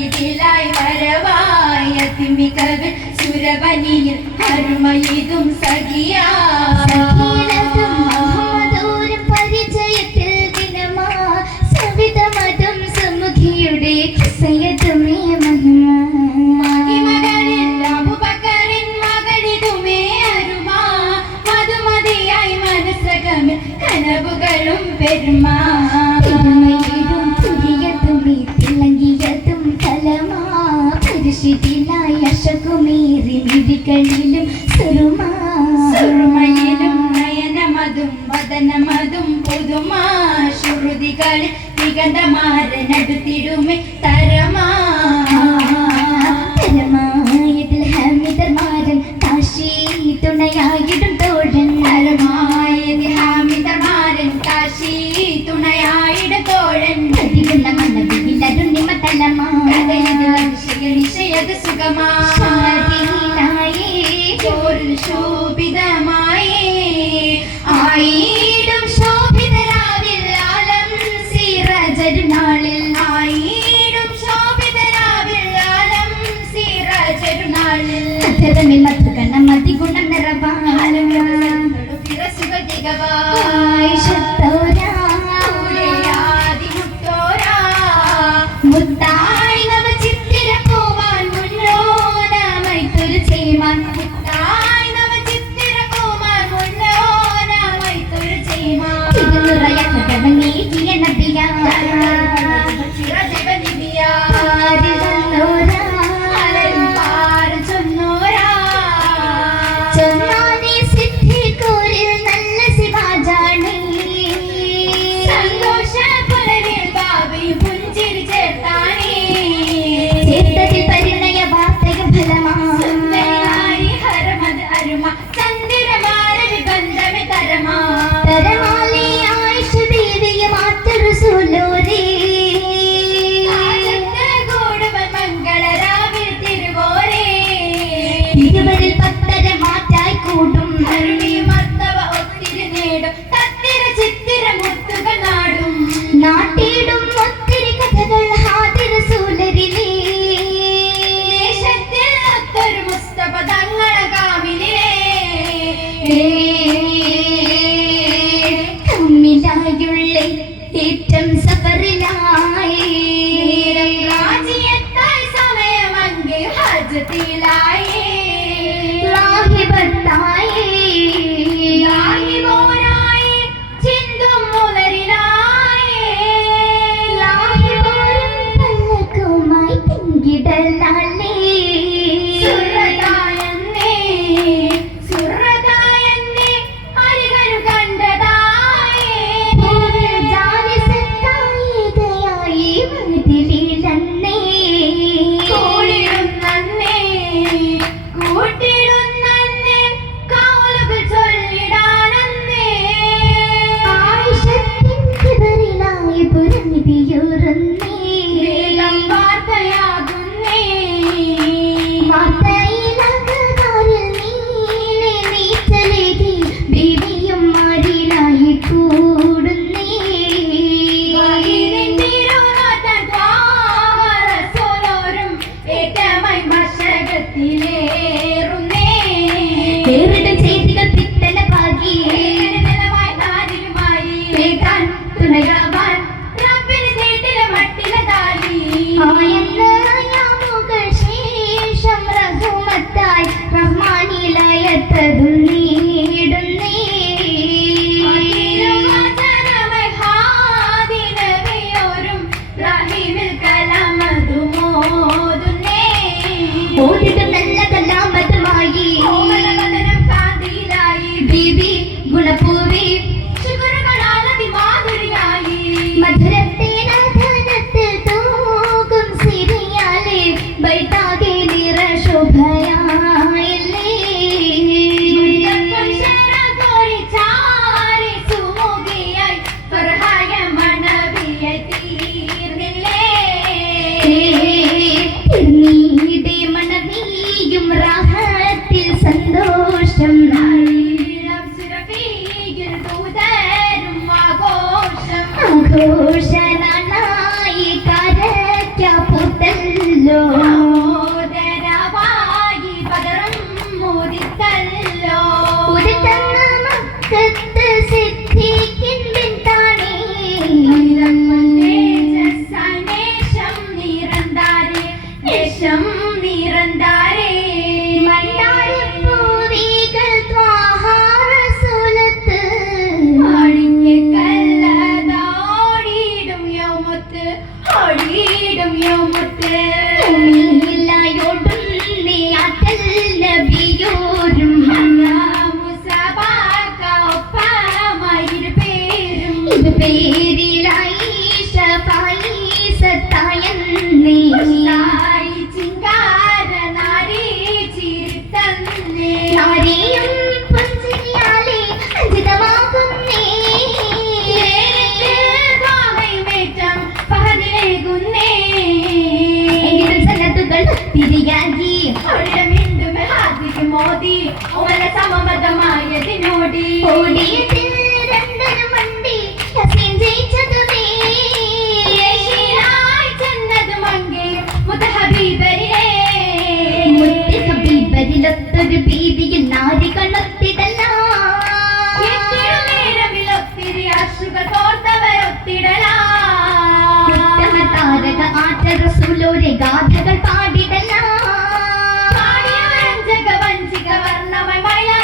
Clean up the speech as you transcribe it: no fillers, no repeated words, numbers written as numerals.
ഈദിലായി വരവായ തിമികകൾ സുരവനിയിൽ അരുമയിതും സഖിയാ പരിചയത്തിൽ ദിനമാ സവിതമതും സമുഖിയുടെ സയതുമേ മഹിമകളിൽ അബൂബക്കറിൻ മകളിതുമേ അരുമാ മധുമതിയായി മനസ്സകമിൽ കനവുകളും പെരുമാ ിലും സുറുമയിലും നയനമതും വദനമതും പുതുമാ ശ്രുതികളിൽ തികണ്ടമാരനടുത്തിടുമേ തരമാ തരമായതിൽ ഹമിതർമാരൻ കാശി തുണയായിടും തോഴൻ തരമായതിൽ ഹാമിതർമാരൻ കാശി തുണയായിടും തോഴൻ കതികുന്ന മനവിലരുണിമ തലമാ നിശയത് സുഖമാ ശോഭിതമായി ആയിടും ശോഭിതരാവിൽ ആലം സിറജരുനാളിൽ ആയിടും ശോഭിതരാവിൽ ആലം സിറജരുനാളിൽ അത്തരമിൽ മധുകണ മതിഗുണം നിറവാലും മുത്തായി നവ ചിത്തിര പോവാൻ മുന്നോനമൈത്തൊരു ചേമാൻ മുത്തായി നവ ചിത്തിര പോവാൻ മുന്നോനമൈത്തൊരു ചേമാൻ നീക്കിയ നദിയാ ചിരജീവനിധിയാ പാര് ചൊന്നോരാ ചൊന്നാനെ സിദ്ധിക്കൂരിൽ നല്ല ശിവാജാണി സന്തോഷ പുലരിൽ ബാബയും പുഞ്ചിരി ചേർത്താനേ ചേർത്തതിൽ പരിണയ വാർത്തക ഫലമാ സുന്ദരിയായി ഹരമത് അരുമ ചന്ദ്രമാരവി ബന്ധമെ തരമാ തരമാലി ആയിഷ ദേവിയ മാറ്റൊരു സുലോരേ കൂടുവൻ മംഗളരാവിൽ തിരുവോരേ ഇരുവരിൽ പത്തര മാറ്റായി കൂടും അരുണി മർത്തവ ഒത്തിരി നേടും തത്തിര ചിത്തിര മുത്തുകൾ നാടും നാട്ടിടും ഒത്തിരി കഥകൾ ഹാദിർ സൂലരിലേ ദേശത്തിൽ ഒത്തൊരു മുസ്തഫ തങ്ങള കാവിലേ തമ്മിലായുള്ള ഏറ്റം സഫറിലായി രാജിയെത്തായി സമയമങ്കി ഹജ്ജത്തിലായി ലാഹിബത്തായി ലാഹിബോരായി ചിന്തും മുലരിലായി ലാഹിബോരും പല്ലക്കുമായി പിങ്കിടലാലേ സുറതായന്നേ സുറതായന്നേ അരികരു കണ്ടതായി ഭൂവിൽ ജാലിസത്തായികയായി മതിലിലന്നേ കൂടിടും നന്നേ വേഷം നിറന്താരേ മണ്ടാരപ്പൂവികൾ ത്വാഹ റസൂലത്ത് അടിഞ്ഞ കല്ലതാടിയിടും യൗമത്ത് ഓടിയിടും യൗമത്ത് ഉമ്മിലായോടും നീ അറ്റൽ നബിയോരും മുസബാക്ക ഒപ്പമായിരു പേരും ഇത് പേരിലായി ശഫായിസത്തായെന്നേ സായി ചിങ്കാര നാരി ചിരിത്തന്നേ നാരിയും പുഞ്ചിരിയാലെ അഞ്ചിതമാകുന്നേ ഭാവയമേറ്റം പഹതിലേകുന്നേ എങ്കിലും സന്നദ്ധകൾ തിരിയാകി ഒഴിടമിണ്ടും ഹാദിക്ക് മോദി ഓല സമമതമായതിനോടി ഓടിയതിൽ രണ്ടൊരു വണ്ടി ഹസീൻ ജയിച്ചതുമേ യേശിയായി ചെന്നത് മങ്കെ മുതഹബീബരിലേ മുത്ത് ഹബീബരിലൊത്തൊരു ബീവിയിൽ നാരികളൊത്തിടല നേരമിലൊത്തിരി അശുകൾ കോർത്തവരൊത്തിടലാ ഉത്തമ താരക ആറ്റ റസൂലോരെ ഗാഥക